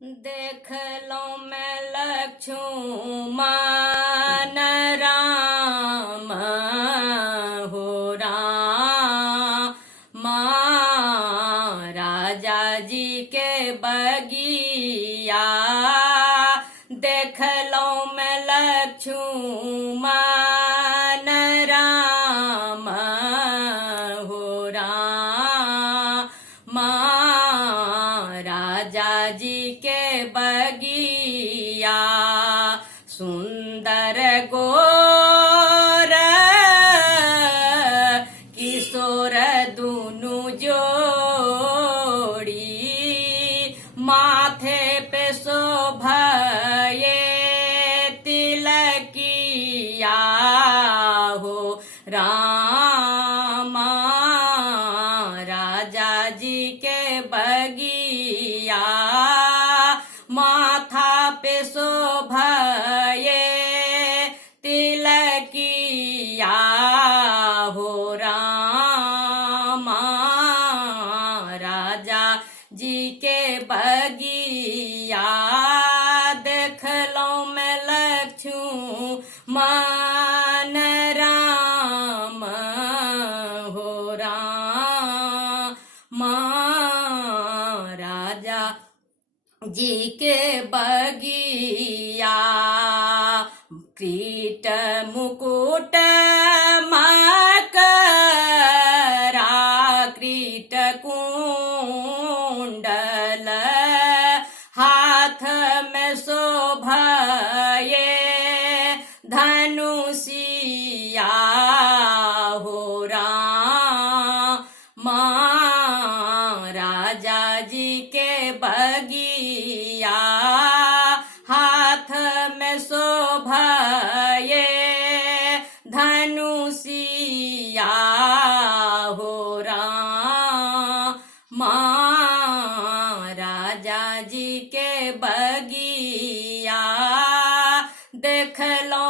देख लो मैं लक्ष्मण राम हो राम राजा जी के बगिया। देख लो मैं लक्ष्मण राम हो राम राजा जी के बगिया। सुंदर गोर किशोर दुनु जोड़ी माथे पे शोभये तिलकिया हो राम राजा जी के बगिया। माथा पे शोभये तिलकिया हो राम राजा जी के बगिया। देख लो मैं लक्ष्मण राम हो राम राजा जी के बगिया। कीट मुकुट मकरा कीट कुंडल हाथ में शोभये धनुषिया हो राम राजा जी के बगिया। हाथ में शोभये धनुषिया हो राम राजा जी के बगिया। देख लो